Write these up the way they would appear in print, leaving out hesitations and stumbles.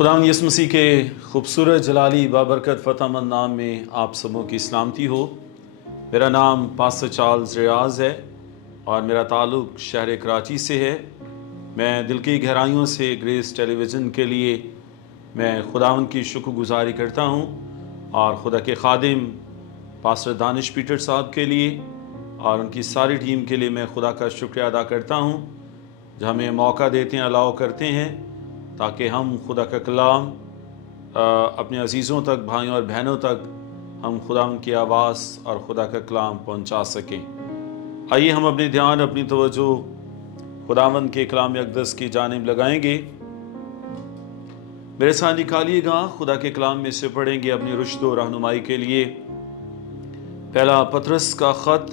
खुदावंद यीशु मसीह के खूबसूरत जलाली बाबरकत फ़तेहमंद नाम में आप सबों की सलामती हो। मेरा नाम पास्टर चार्ल्स रियाज है और मेरा ताल्लुक़ शहर कराची से है। मैं दिल की गहराइयों से ग्रेस टेलीविज़न के लिए मैं खुदावंद की शुक्रगुजारी करता हूँ और खुदा के खादिम पास्टर दानिश पीटर साहब के लिए और उनकी सारी टीम के लिए मैं खुदा का शुक्रिया अदा करता हूँ जो हमें मौका देते हैं, अलाउ करते हैं ताकि हम खुदा का कलाम अपने अजीज़ों तक, भाइयों और बहनों तक हम खुदावंद की आवाज़ और खुदा का कलाम पहुंचा सकें। आइए हम अपने ध्यान, अपनी तवज्जो खुदावंद के कलाम अक़दस की जानिब लगाएंगे। मेरे साथ निकालिएगा, खुदा के कलाम में से पढ़ेंगे अपनी रुश्द और रहनुमाई के लिए पहला पतरस का ख़त,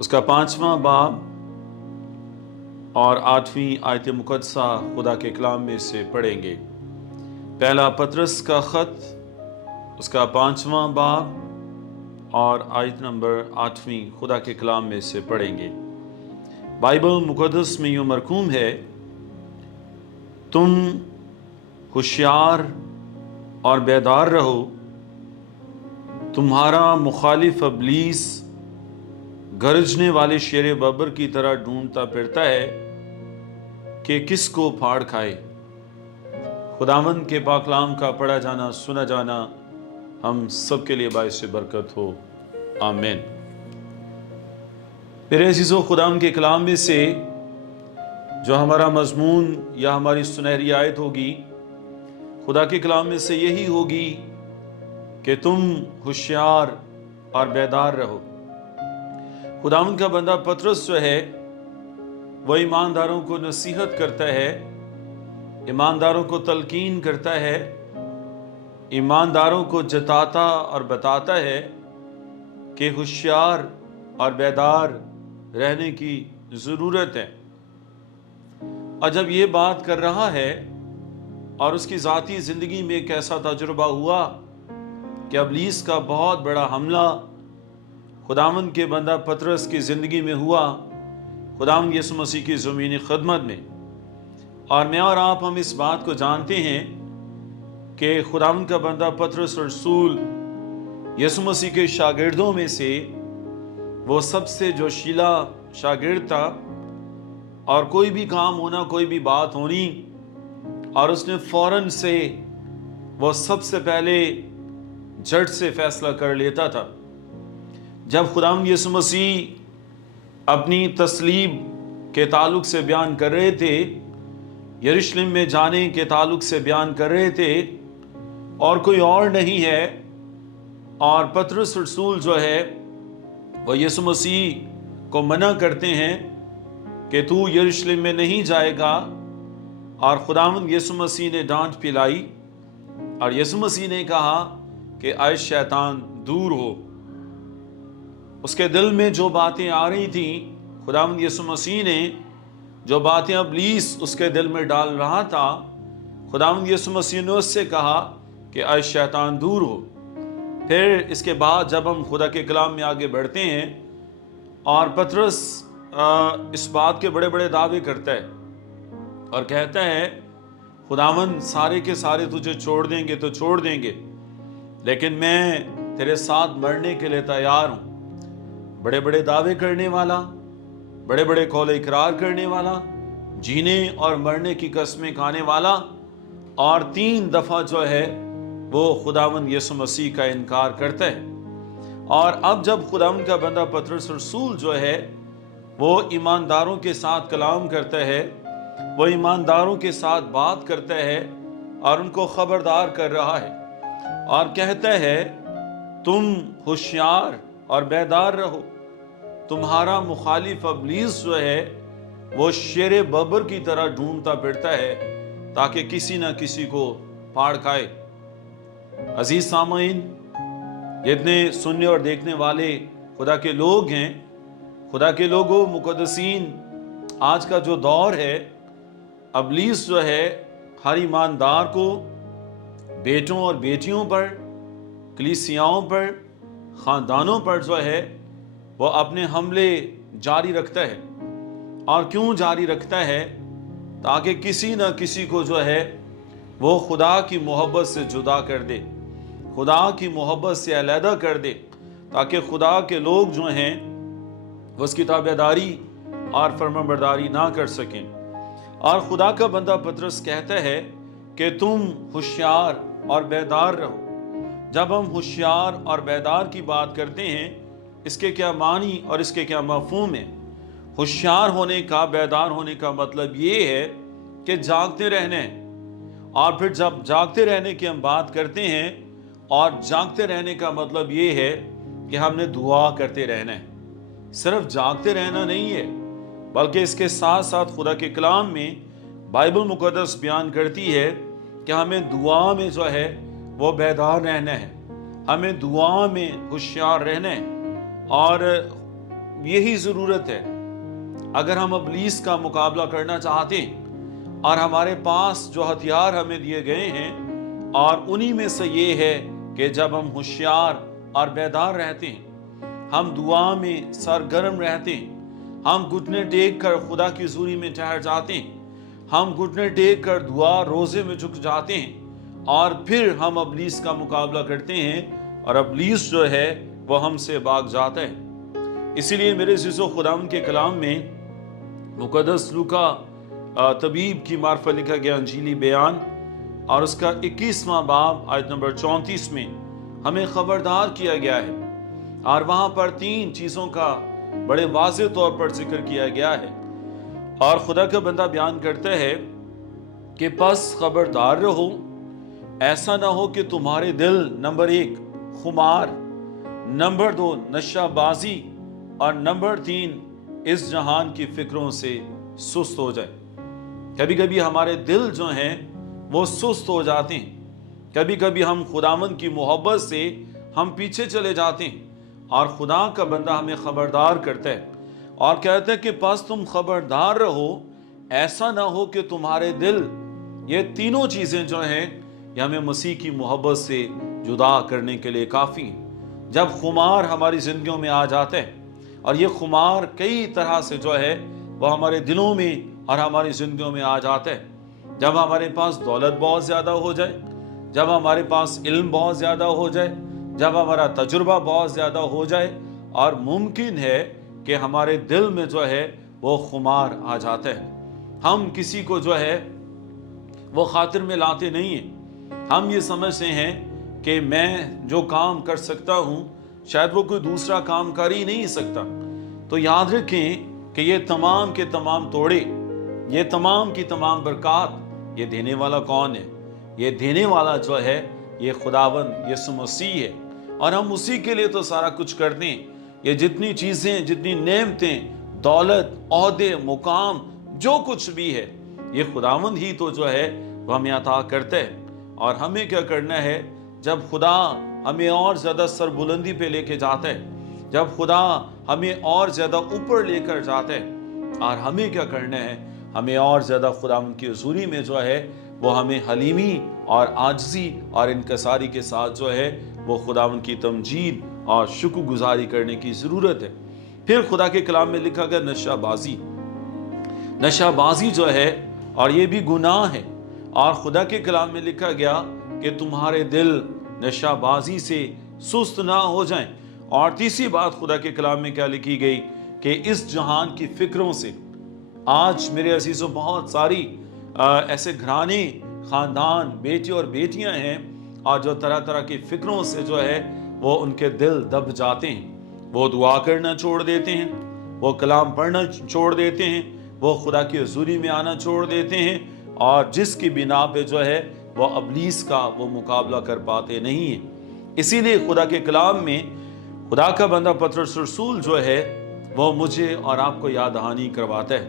उसका 5वां बाब और 8वीं आयत मुक़द्दसा खुदा के कलाम में से पढ़ेंगे। पहला पतरस का ख़त, उसका 5वां बाब और आयत नंबर 8वीं खुदा के कलाम में से पढ़ेंगे। बाइबल मुक़द्दस में यूँ मरकूम है, तुम होशियार और बेदार रहो, तुम्हारा मुखालिफ इब्लीस गरजने वाले शेर बबर की तरह ढूंढता फिरता है कि किसको फाड़ खाए। खुदावंद के पाकलाम का पढ़ा जाना, सुना जाना हम सब के लिए बाइस बरकत हो, आमीन। मेरे अजीज़ों, खुदावंद के कलाम में से जो हमारा मजमून या हमारी सुनहरी आयत होगी, खुदा के कलाम में से यही होगी कि तुम होशियार और बेदार रहो। खुदावंद का बंदा पतरस जो है वह ईमानदारों को नसीहत करता है, ईमानदारों को तलकीन करता है, ईमानदारों को जताता और बताता है कि होशियार और बेदार रहने की ज़रूरत है। और जब ये बात कर रहा है और उसकी ज़ाती ज़िंदगी में एक ऐसा तजुर्बा हुआ कि इब्लीस का बहुत बड़ा हमला खुदावंद के बंदा पतरस की ज़िंदगी में हुआ, खुदावंद यीशु मसीह की ज़मीनी खिदमत में। और मैं और आप हम इस बात को जानते हैं कि खुदावंद का बंदा पतरस रसूल यीशु मसीह के शागिर्दों में से वो सबसे जोशीला शागिर्द था। और कोई भी काम होना, कोई भी बात होनी, और उसने फ़ौरन से वो सबसे पहले झट से फैसला कर लेता था। जब खुदावंद यीशु मसीह अपनी तस्लीब के ताल्लुक से बयान कर रहे थे, यरूशलेम में जाने के ताल्लुक से बयान कर रहे थे, और कोई और नहीं है, और पतरस रसूल जो है वह यीशु मसीह को मना करते हैं कि तू यरूशलेम में नहीं जाएगा। और खुदावंद यीशु मसीह ने डांट पिलाई और यीशु मसीह ने कहा कि ऐ शैतान दूर हो। उसके दिल में जो बातें आ रही थी, खुदावंद यीशु मसीह ने जो बातें इब्लीस उसके दिल में डाल रहा था, खुदावंद यीशु मसीह ने उससे कहा कि ऐ शैतान दूर हो। फिर इसके बाद जब हम खुदा के कलाम में आगे बढ़ते हैं और पतरस इस बात के बड़े बड़े दावे करता है और कहता है खुदावंद सारे के सारे तुझे छोड़ देंगे तो छोड़ देंगे, लेकिन मैं तेरे साथ मरने के लिए तैयार हूँ। बड़े बड़े दावे करने वाला, बड़े बड़े कौल इकरार करने वाला, जीने और मरने की कस्में खाने वाला, और 3 दफ़ा जो है वो खुदावंद यीशु मसीह का इनकार करता है। और अब जब खुदावंद का बंदा पतरस रसूल जो है वो ईमानदारों के साथ कलाम करता है, वो ईमानदारों के साथ बात करता है और उनको खबरदार कर रहा है और कहता है तुम होशियार और बेदार रहो, तुम्हारा मुखालिफ इब्लीस जो है वो शेर बबर की तरह ढूंढता फिरता है ताकि किसी न किसी को फाड़ खाए। अजीज सामीन, जितने सुनने और देखने वाले खुदा के लोग हैं, खुदा के लोगों, मुकद्दसीन, आज का जो दौर है, इब्लीस जो है हर ईमानदार को, बेटों और बेटियों पर, कलीसियाओं पर, ख़ानदानों पर जो है वो अपने हमले जारी रखता है। और क्यों जारी रखता है? ताकि किसी न किसी को जो है وہ خدا کی محبت سے جدا کر دے، خدا کی محبت سے علیحدہ کر دے، تاکہ خدا کے لوگ جو ہیں وہ اس کی تابعداری اور فرمانبرداری نہ کر سکیں۔ اور خدا کا بندہ پطرس کہتا ہے کہ تم ہوشیار اور بیدار رہو۔ جب ہم ہوشیار اور بیدار کی بات کرتے ہیں، اس کے کیا معنی اور اس کے کیا مفہوم ہے؟ ہوشیار ہونے کا، بیدار ہونے کا مطلب یہ ہے کہ جاگتے رہنا ہے۔ اور پھر جب جاگتے رہنے کی ہم بات کرتے ہیں، اور جاگتے رہنے کا مطلب یہ ہے کہ ہم نے دعا کرتے رہنا ہے۔ صرف جاگتے رہنا نہیں ہے، بلکہ اس کے ساتھ ساتھ خدا کے کلام میں بائبل مقدس بیان کرتی ہے کہ ہمیں دعا میں جو ہے وہ بیدار رہنا ہے، ہمیں دعا میں ہوشیار رہنا ہے۔ اور یہی ضرورت ہے اگر ہم ابلیس کا مقابلہ کرنا چاہتے ہیں، اور ہمارے پاس جو ہتھیار ہمیں دیے گئے ہیں، اور انہی میں سے یہ ہے کہ جب ہم ہوشیار اور بیدار رہتے ہیں، ہم دعا میں سرگرم رہتے ہیں، ہم گھٹنے ٹیک کر خدا کی حضوری میں ٹھہر جاتے ہیں، ہم گھٹنے ٹیک کر دعا روزے میں جھک جاتے ہیں، اور پھر ہم ابلیس کا مقابلہ کرتے ہیں، اور ابلیس جو ہے وہ ہم سے بھاگ جاتا ہے۔ اسی لیے میرے عزیزو، خداوند کے کلام میں مقدس لوکا طبیب کی معرفت لکھا گیا انجیلی بیان، اور اس کا 21واں باب آیت نمبر 34 میں ہمیں خبردار کیا گیا ہے، اور وہاں پر 3 چیزوں کا بڑے واضح طور پر ذکر کیا گیا ہے۔ اور خدا کا بندہ بیان کرتا ہے کہ پس خبردار رہو، ایسا نہ ہو کہ تمہارے دل نمبر 1 خمار، نمبر 2 نشہ بازی، اور نمبر 3 اس جہان کی فکروں سے سست ہو جائے۔ کبھی کبھی ہمارے دل جو ہیں وہ سست ہو جاتے ہیں، کبھی کبھی ہم خداوند کی محبت سے ہم پیچھے چلے جاتے ہیں، اور خدا کا بندہ ہمیں خبردار کرتا ہے اور کہتا ہے کہ پس تم خبردار رہو، ایسا نہ ہو کہ تمہارے دل، یہ تینوں چیزیں جو ہیں یہ ہمیں مسیح کی محبت سے جدا کرنے کے لیے کافی ہیں۔ جب خمار ہماری زندگیوں میں آ جاتا ہے، اور یہ خمار کئی طرح سے جو ہے وہ ہمارے دلوں میں اور ہماری زندگیوں میں آ جاتا ہے، جب ہمارے پاس دولت بہت زیادہ ہو جائے، جب ہمارے پاس علم بہت زیادہ ہو جائے، جب ہمارا تجربہ بہت زیادہ ہو جائے، اور ممکن ہے کہ ہمارے دل میں جو ہے وہ خمار آ جاتا ہے۔ ہم کسی کو جو ہے وہ خاطر میں لاتے نہیں ہیں، ہم یہ سمجھتے ہیں کہ میں جو کام کر سکتا ہوں شاید وہ کوئی دوسرا کام کر ہی نہیں سکتا۔ تو یاد رکھیں کہ یہ تمام کے تمام توڑے، یہ تمام کی تمام برکات، یہ دینے والا کون ہے؟ یہ دینے والا جو ہے یہ خداوند یسوع مسیح ہے، اور ہم اسی کے لیے تو سارا کچھ کرتے ہیں۔ یہ جتنی چیزیں، جتنی نعمتیں، دولت، عہدے، مقام، جو کچھ بھی ہے، یہ خداوند ہی تو جو ہے وہ ہمیں عطا کرتا ہے۔ اور ہمیں کیا کرنا ہے؟ جب خدا ہمیں اور زیادہ سربلندی پہ لے کے جاتا ہے، جب خدا ہمیں اور زیادہ اوپر لے کر جاتا ہے، اور ہمیں کیا کرنا ہے؟ ہمیں اور زیادہ خداوند کی حضوری میں جو ہے وہ ہمیں حلیمی اور عاجزی اور انکساری کے ساتھ جو ہے وہ خداوند کی تمجید اور شکر گزاری کرنے کی ضرورت ہے۔ پھر خدا کے کلام میں لکھا گیا نشہ بازی، نشہ بازی جو ہے اور یہ بھی گناہ ہے، اور خدا کے کلام میں لکھا گیا کہ تمہارے دل نشہ بازی سے سست نہ ہو جائیں۔ اور تیسری بات خدا کے کلام میں کیا لکھی گئی کہ اس جہان کی فکروں سے، آج میرے عزیزوں بہت ساری ایسے گھرانے، خاندان، بیٹے اور بیٹیاں ہیں اور جو طرح طرح کی فکروں سے جو ہے وہ ان کے دل دب جاتے ہیں، وہ دعا کرنا چھوڑ دیتے ہیں، وہ کلام پڑھنا چھوڑ دیتے ہیں، وہ خدا کی حضوری میں آنا چھوڑ دیتے ہیں، اور جس کی بنا پہ جو ہے وہ ابلیس کا وہ مقابلہ کر پاتے نہیں ہیں۔ اسی لیے خدا کے کلام میں خدا کا بندہ پطرس رسول جو ہے وہ مجھے اور آپ کو یاد دہانی کرواتا ہے،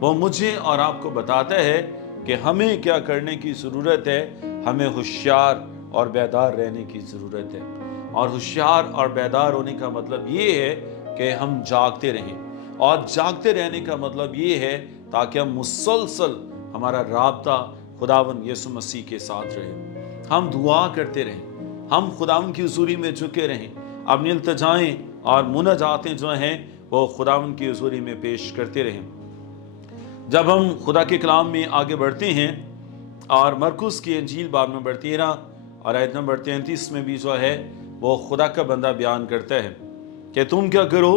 وہ مجھے اور آپ کو بتاتا ہے کہ ہمیں کیا کرنے کی ضرورت ہے۔ ہمیں ہوشیار اور بیدار رہنے کی ضرورت ہے، اور ہوشیار اور بیدار ہونے کا مطلب یہ ہے کہ ہم جاگتے رہیں، اور جاگتے رہنے کا مطلب یہ ہے تاکہ ہم مسلسل ہمارا رابطہ خداوند یسوع مسیح کے ساتھ رہے، ہم دعا کرتے رہیں، ہم خداوند کی حضوری میں جھکے رہیں، اپنی التجائیں اور مناجاتیں جو ہیں وہ خداوند کی حضوری میں پیش کرتے رہیں۔ جب ہم خدا کے کلام میں آگے بڑھتے ہیں और मरकुस की इंजील बाब नंबर 13 और आयत नंबर 33 में भी जो है वो खुदा का बंदा बयान करता है कि तुम क्या करो,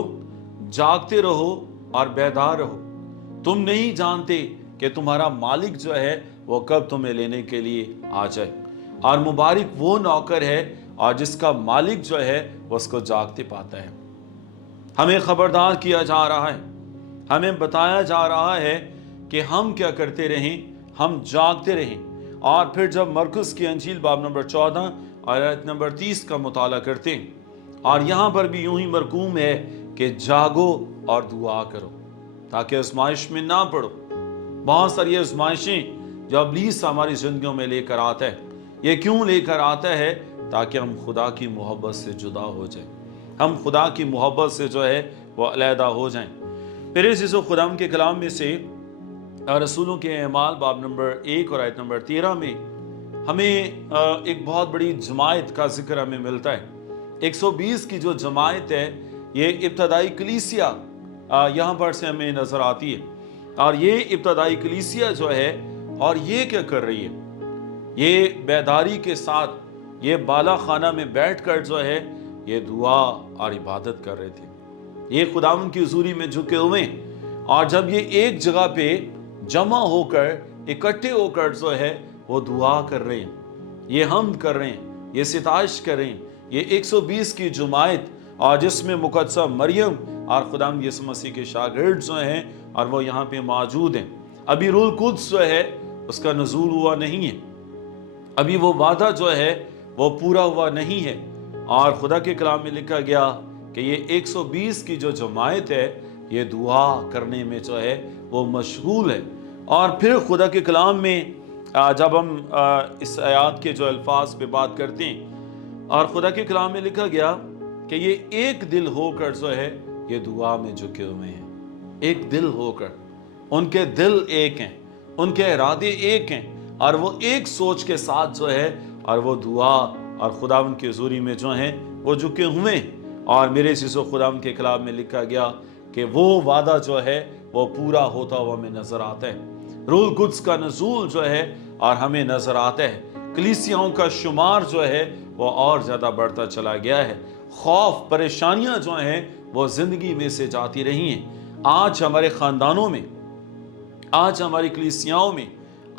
जागते रहो और बेदार रहो, तुम नहीं जानते कि तुम्हारा मालिक जो है वो कब तुम्हें लेने के लिए आ जाए। और मुबारक वो नौकर है और जिसका मालिक जो है वो उसको जागते पाता है। हमें खबरदार किया जा रहा है, हमें बताया जा रहा है कि हम क्या करते रहें, हम जागते रहें। और फिर जब मरकुस की अंजील बाब नंबर 14 और आयत नंबर 30 का मुताला करते हैं, और यहाँ पर भी यूं ही मरकूम है कि जागो और दुआ करो ताकि आजमाइश में ना पड़ो। बहुत सारी आजमाइशें जो इब्लीस हमारी जिंदगियों में लेकर आता है, ये क्यों लेकर आता है? ताकि हम खुदा की मोहब्बत से जुदा हो जाएं, हम खुदा की मोहब्बत से जो है वो अलहदा हो जाएं। मेरे चीज़ों खुदा के कलाम में से रसूलों के अमाल बाब नंबर 1 और आयत नंबर 13 में हमें एक बहुत बड़ी जमायत का जिक्र हमें मिलता है। 120 की जो जमायत है ये इब्तदाई कलीसिया यहाँ पर से हमें नजर आती है। और ये इब्तदाई कलीसिया जो है, और ये क्या कर रही है, ये बेदारी के साथ ये बाला खाना में बैठकर जो है ये दुआ और इबादत कर रहे थे। ये खुदावन की हुजूरी में झुके हुए, और जब ये एक जगह पे जमा होकर इकट्ठे होकर जो है वो दुआ कर रहे हैं, ये हमद कर रहे हैं, ये सिताइश कर रहे हैं। ये 120 की जमायत और जिसमें मुकद्दसा मरियम और खुदाम यीशु मसीह के शागिर्द जो हैं और वो यहाँ पे मौजूद हैं। अभी रूह कुद्स जो है उसका नज़ूल हुआ नहीं है, अभी वो वादा जो है वो पूरा हुआ नहीं है। और खुदा के कलाम में लिखा गया कि ये 120 की जो जमायत है ये दुआ करने में जो है वो मशगूल है। और फिर खुदा के कलाम में जब हम इस आयत के जो अल्फाज पे बात करते हैं, और खुदा के कलाम में लिखा गया कि ये एक दिल होकर जो है ये दुआ में झुके हुए हैं, एक दिल होकर, उनके दिल एक हैं, उनके इरादे एक हैं, और वो एक सोच के साथ जो है और वो दुआ और खुदावंद की हुजूरी में जो हैं वो झुके हुए हैं। और मेरे चीज़ों खुदावंद के कलाम में लिखा गया कि वो वादा जो है वो पूरा होता हुआ हमें नजर आता है। रूह कुद्स का नज़ूल जो है और हमें नजर आता है। कलीसियाओं का शुमार जो है वो और ज़्यादा बढ़ता चला गया है। खौफ, परेशानियां जो हैं वो जिंदगी में से जाती रही हैं। आज हमारे ख़ानदानों में, आज हमारी कलीसियाओं में,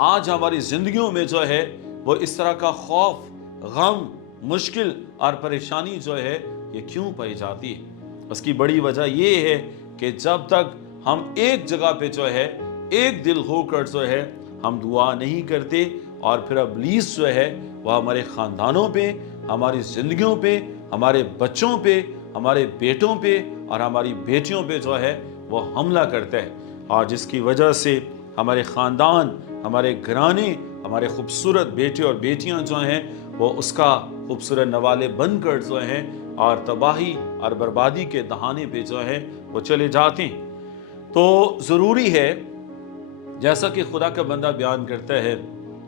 आज हमारी जिंदगियों में जो है वो इस तरह का खौफ, गम, मुश्किल और परेशानी जो है ये क्यों पाई जाती है? उसकी बड़ी वजह ये है कि जब तक हम एक जगह पे जो है एक दिल होकर जो है हम दुआ नहीं करते, और फिर इब्लीस जो है वह हमारे ख़ानदानों पे, हमारी ज़िंदगियों पे, हमारे बच्चों पे, हमारे बेटों पे और हमारी बेटियों पे जो है वो हमला करता है, और जिसकी वजह से हमारे ख़ानदान, हमारे घराने, हमारे खूबसूरत बेटे और बेटियां जो हैं वो उसका खूबसूरत नवाले बनकर जो हैं और तबाही और बर्बादी के दहाने पे जो है वो चले जाते हैं। तो ज़रूरी है, जैसा कि खुदा का बंदा बयान करता है,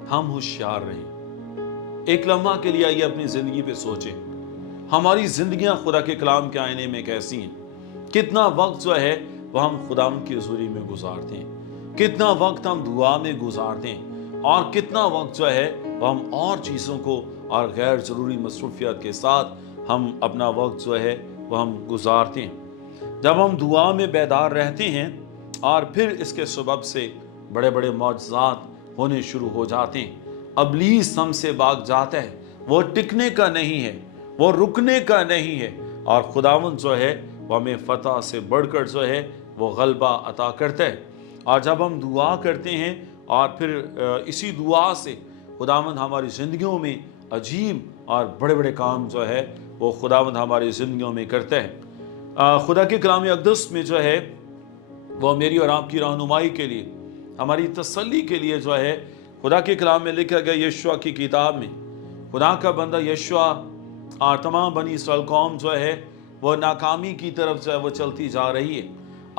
हम होशियार रहें। एक लम्हा के लिए आइए अपनी ज़िंदगी पे सोचें, हमारी ज़िंदगियां खुदा के कलाम के आईने में कैसी हैं? कितना वक्त जो है वह हम खुदा की हुजूरी में गुजारते हैं, कितना वक्त हम दुआ में गुजारते हैं, और कितना वक्त जो है वह हम और चीज़ों को और गैर ज़रूरी मसरूफियत के साथ हम अपना वक्त जो है वह हम गुजारते हैं। जब हम दुआ में बेदार रहते हैं और फिर इसके सबब से बड़े बड़े मौजज़ात होने शुरू हो जाते हैं, इब्लीस हमसे भाग जाता है, वो टिकने का नहीं है, वो रुकने का नहीं है, और खुदावंद जो है वो हमें फतह से बढ़कर जो है वो गलबा अता करता है। और जब हम दुआ करते हैं और फिर इसी दुआ से खुदावंद हमारी ज़िंदगियों में अजीब और बड़े बड़े काम जो है वो खुदावंद हमारी ज़िंदगियों में करता है। खुदा के कलाम अक़दस में जो है वो मेरी और आपकी रहनुमाई के लिए, हमारी तसल्ली के लिए जो है खुदा के कलाम में लिखा गया, यशुआ की किताब में खुदा का बंदा यशुआ और तमाम बनी इस्राएल कौम जो है वो नाकामी की तरफ जो है वो चलती जा रही है।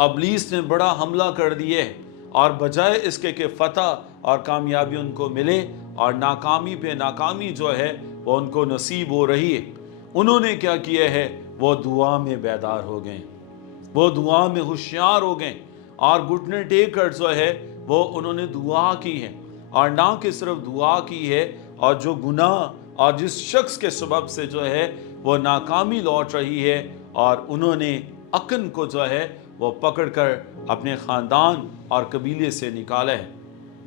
इब्लीस ने बड़ा हमला कर दिए है, और बजाय इसके कि फतह और कामयाबी उनको मिले, और नाकामी पे नाकामी जो है वो उनको नसीब हो रही है, उन्होंने क्या किया है, वो दुआ में बेदार हो गए, वो दुआ में होशियार हो गए, और घुटने टेक कर जो है वो उन्होंने दुआ की है। اور ना कि सिर्फ दुआ की है, और जो गुनाह और जिस शख्स के सबब से जो है वो नाकामी लौट रही है और उन्होंने अकन को जो है वो पकड़कर अपने ख़ानदान और कबीले से निकाला है।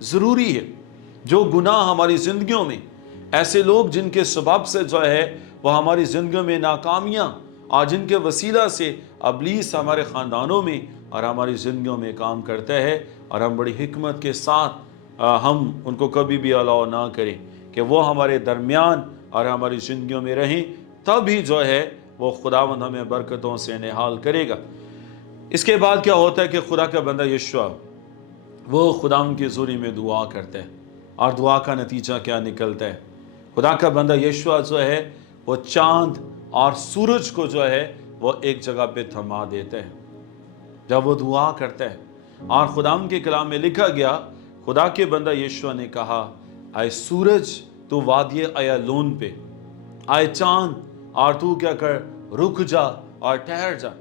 ज़रूरी है जो गुनाह हमारी ज़िंदगियों में, ऐसे लोग जिनके सबब से जो है वो हमारी ज़िंदगियों में नाकामियाँ और जिनके वसीला से अबलीस हमारे ख़ानदानों में और हमारी ज़िंदगियों में काम करता है, और हम बड़ी हिकमत के साथ हम उनको कभी भी अलाउ ना करें कि वो हमारे दरमियान और हमारी ज़िंदगियों में रहें, तब ही जो है वो खुदावंद हमें बरकतों से निहाल करेगा। इसके बाद क्या होता है कि खुदा का बंदा यशुआ वो खुदावंद की हुज़ूरी में दुआ करता है, और दुआ का नतीजा क्या निकलता है? खुदा का बंदा यशुआ जो है वो चांद और सूरज को जो है वो एक जगह पे थमा देता है जब वो दुआ करता है। और खुदावंद के कलाम में लिखा गया, खुदा के बंदा यशुआ ने कहा, आए सूरज तू वादी अयालून पे, आए चांद और तू क्या कर, रुक जा और ठहर जा।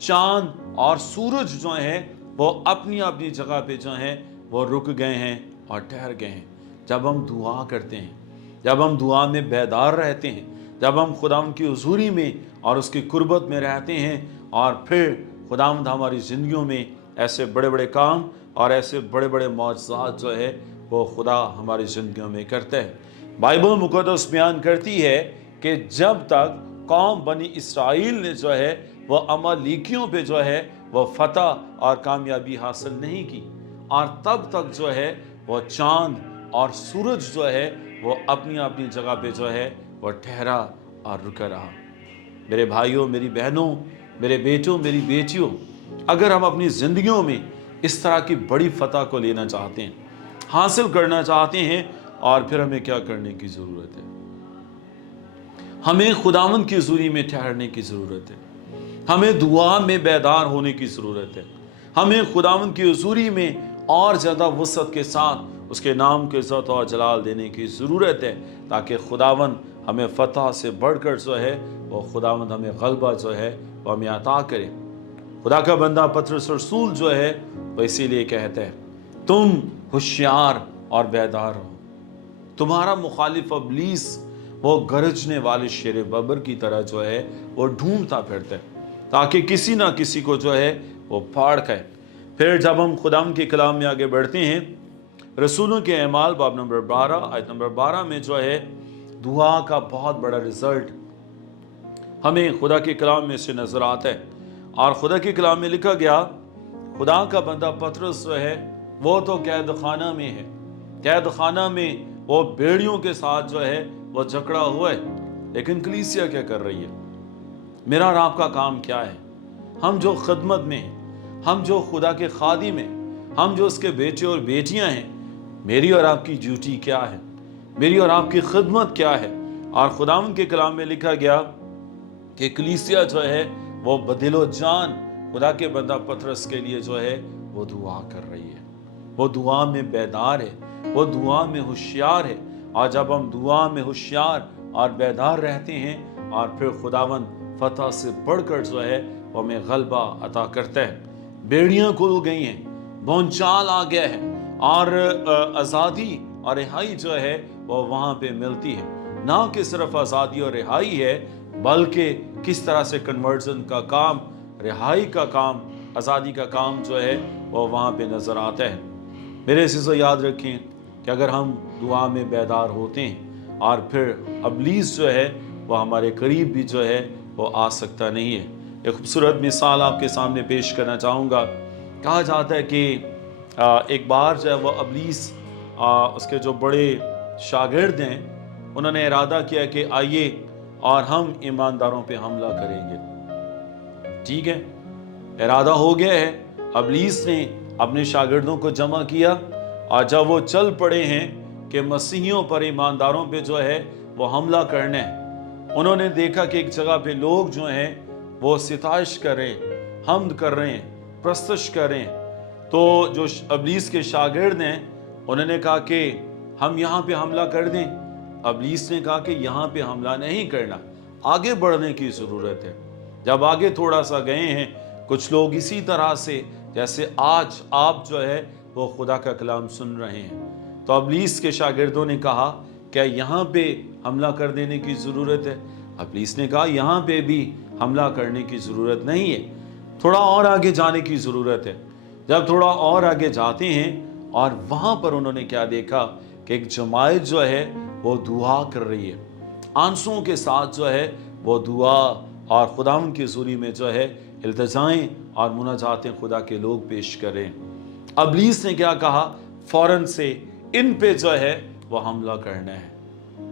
चांद और सूरज जो हैं वो अपनी अपनी जगह पे जो हैं वो रुक गए हैं और ठहर गए हैं। जब हम दुआ करते हैं, जब हम दुआ में बेदार रहते हैं, जब हम खुदावंद की हुज़ूरी में और उसकी कुर्बत में रहते हैं, और फिर खुदावंद हमारी ज़िंदगियों में ऐसे बड़े बड़े काम और ऐसे बड़े बड़े मौजज़ात जो है वो खुदा हमारी ज़िंदगियों में करता है। बाइबल मुक़द्दस बयान करती है कि जब तक कौम बनी इसराइल ने जो है वो अमालेकियों पे जो है वो फतह और कामयाबी हासिल नहीं की, और तब तक जो है वो चांद और सूरज जो है वो अपनी अपनी जगह पे जो है वो ठहरा और रुका रहा। मेरे भाइयों, मेरी बहनों, मेरे बेटों, मेरी बेटियों, अगर हम अपनी ज़िंदगियों में इस तरह की बड़ी फतह को लेना चाहते हैं, हासिल करना चाहते हैं, और फिर हमें क्या करने की ज़रूरत है? हमें खुदावंद की हुज़ूरी में ठहरने की ज़रूरत है, हमें दुआ में बेदार होने की ज़रूरत है, हमें खुदावंद की हुज़ूरी में और ज़्यादा वसअत के साथ उसके नाम के इज़्ज़त और जलाल देने की ज़रूरत है, ताकि खुदावंद हमें फ़तह से बढ़कर जो है वो खुदावंद हमें गलबा जो है वो हमें अता करे। खुदा का बंदा पतरस रसूल जो है वो इसीलिए कहता है, तुम होशियार और बेदार हो। तुम्हारा मुखालिफ अबलीस वो गरजने वाले शेर बबर की तरह जो है वो ढूंढता फिरता है, ताकि किसी ना किसी को जो है वो फाड़ खाए। फिर जब हम खुदाम के कलाम में आगे बढ़ते हैं, रसूलों के अमाल बाब नंबर 12 आयत नंबर 12 में जो है दुआ का बहुत बड़ा रिजल्ट हमें खुदा के कलाम में से नजर आता है। और खुदा के कलाम में लिखा गया, खुदा का बंदा पतरस जो है वो तो कैद खाना में है, कैद खाना में वो बेड़ियों के साथ जो है वो जकड़ा हुआ है, लेकिन कलीसिया क्या कर रही है? मेरा और आपका काम क्या है? हम जो खिदमत में हैं, हम जो खुदा के खादिम हैं, हम जो उसके बेटे और बेटियां हैं, मेरी और आपकी ड्यूटी क्या है? मेरी और आपकी खिदमत क्या है? और खुदावंद के कलाम में लिखा गया कि कलीसिया जो है वो बदिलो जान खुदा के बंदा पतरस के लिए जो है वो दुआ कर रही है, वो दुआ में बेदार है, वो दुआ में होशियार है। और जब हम दुआ में होशियार और बेदार रहते हैं, और फिर खुदावंद फतह से बढ़कर जो है वो हमें गलबा अता करता है। बेड़ियां खुल गई हैं, भौचाल आ गया है, और आज़ादी और रिहाई जो है वो वहाँ पे मिलती है। ना कि सिर्फ आज़ादी और रिहाई है, बल्कि किस तरह से कन्वर्जन का काम, रिहाई का काम, आज़ादी का काम जो है वो वहाँ पे नज़र आता है। मेरे से याद रखें कि अगर हम दुआ में बेदार होते हैं, और फिर अबलीस जो है वो हमारे करीब भी जो है वो आ सकता नहीं है। एक खूबसूरत मिसाल आपके सामने पेश करना चाहूँगा। कहा जाता है कि एक बार जो है वो अबलीस उसके जो बड़े शागिर्द हैं उन्होंने इरादा किया कि आइए और हम ईमानदारों पे हमला करेंगे। ठीक है, इरादा हो गया है। अबलीस ने अपने शागिर्दों को जमा किया, और जब वो चल पड़े हैं कि मसीहियों पर, ईमानदारों पे जो है वो हमला करना है, उन्होंने देखा कि एक जगह पे लोग जो हैं वो सिताइश कर रहे हैं, हम्द कर रहे हैं, प्रस्तश कर रहे हैं। तो जो अबलीस के शागिर्द हैं उन्होंने कहा कि हम यहाँ पे हमला कर दें। अबलीस ने कहा कि यहाँ पे हमला नहीं करना, आगे बढ़ने की ज़रूरत है। जब आगे थोड़ा सा गए हैं, कुछ लोग इसी तरह से जैसे आज आप जो है वो खुदा का कलाम सुन रहे हैं, तो अबलीस के शागिर्दों ने कहा, क्या यहाँ पे हमला कर देने की ज़रूरत है? अबलीस ने कहा, यहाँ पे भी हमला करने की ज़रूरत नहीं है, थोड़ा और आगे जाने की ज़रूरत है। जब थोड़ा और आगे जाते हैं और वहाँ पर उन्होंने क्या देखा कि एक जमायत जो है वो दुआ कर रही है, आंसुओं के साथ जो है वो दुआ और खुदावंद की हुज़ूरी में जो है इल्तिजाएं और मुनाजातें खुदा के लोग पेश करें। अबलीस ने क्या कहा, फौरन से इन पे जो है वो हमला करना है,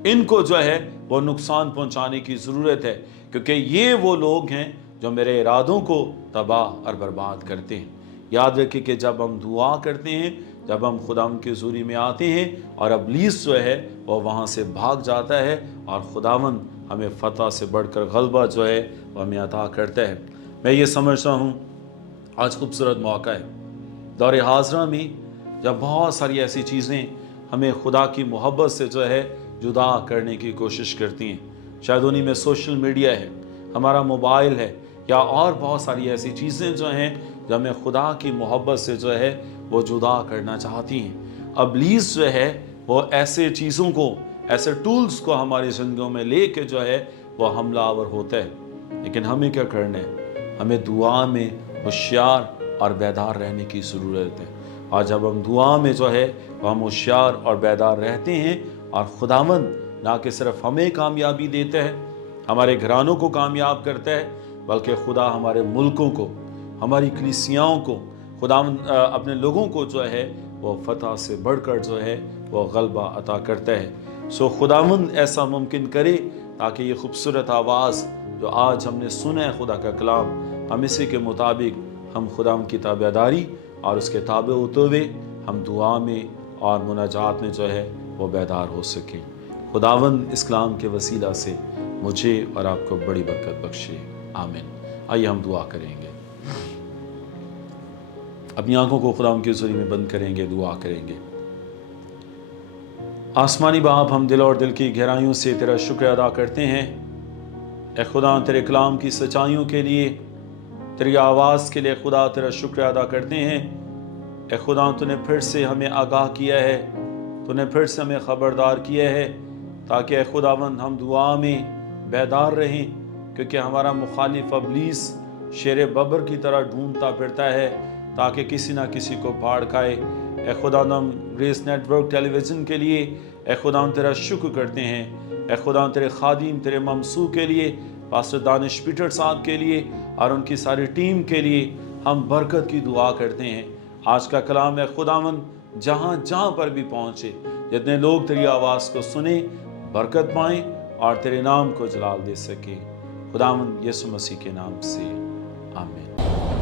इनको जो है वो नुकसान पहुंचाने की ज़रूरत है, क्योंकि ये वो लोग हैं जो मेरे इरादों को तबाह और बर्बाद करते हैं। याद रखिए कि जब हम दुआ करते हैं, जब हम खुदावंद की हुज़ूरी में आते हैं और अबलीस जो है वो वहाँ से भाग जाता है और खुदावंद हमें फ़तह से बढ़कर गलबा जो है वो हमें अता करता है। मैं ये समझता हूँ आज खूबसूरत मौका है दौरे हाज़रा में, जब बहुत सारी ऐसी चीज़ें हमें खुदा की मोहब्बत से जो है जुदा करने की कोशिश करती हैं। शायद उन्हीं में सोशल मीडिया है, हमारा मोबाइल है, या और बहुत सारी ऐसी चीज़ें जो हैं जो हमें खुदा की मोहब्बत से जो है वो जुदा करना चाहती हैं। अबलीस जो है वो ऐसे चीज़ों को, ऐसे टूल्स को हमारी ज़िंदगियों में लेके जो है वो हमलावर होता है। लेकिन हमें क्या करना है? हमें दुआ में होशियार और बेदार रहने की ज़रूरत है। और जब हम दुआ में जो है हम होशियार और बेदार रहते हैं और खुदावंद ना कि सिर्फ हमें कामयाबी देता है, हमारे घरानों को कामयाब करता है, बल्कि खुदा हमारे मुल्कों को, हमारी कलीसियाओं को, खुदावंद अपने लोगों को जो है वो फतह से बढ़कर जो है वो गलबा अता करता है। सो खुदावंद ऐसा मुमकिन करे ताकि ये खूबसूरत आवाज़ जो आज हमने सुना है खुदा का कलाम, हम इसी के मुताबिक हम खुदावंद की ताबेदारी और उसके ताबे होते हुए हम दुआ में और मुनाजात में जो है वो बेदार हो सकें। खुदावंद इस कलाम के वसीला से मुझे और आपको बड़ी बरकत बख्शे। आमीन। आइए हम दुआ करेंगे, अपनी आंखों को खुदावंद की हुज़ूरी में बंद करेंगे, दुआ करेंगे। आसमानी बाप, हम दिल और दिल की गहराइयों से तेरा शुक्र अदा करते हैं ए खुदा तेरे कलाम की सच्चाइयों के लिए, तेरी आवाज़ के लिए खुदा तेरा शुक्र अदा करते हैं। ए खुदा तूने फिर से हमें आगाह किया है, तूने फिर से हमें ख़बरदार किया है ताकि ए खुदावंद हम दुआ में बेदार रहें, क्योंकि हमारा मुखालिफ अबलीस शेर बबर की तरह ढूंढता फिरता है ताकि किसी ना किसी को फाड़ खाए। ए खुदा हम ग्रेस नेटवर्क टेलीविज़न के लिए ए खुदा तेरा शुक्र करते हैं। ए खुदा तेरे खादिम, तेरे ममसू के लिए, पास्टर दानिश पीटर साहब के लिए और उनकी सारी टीम के लिए हम बरकत की दुआ करते हैं। आज का कलाम है खुदावंद जहाँ जहाँ पर भी पहुँचे, जितने लोग तेरी आवाज़ को सुने बरकत पाएँ और तेरे नाम को जलाल दे सके। खुदावंद यीशु मसीह के नाम से आमीन।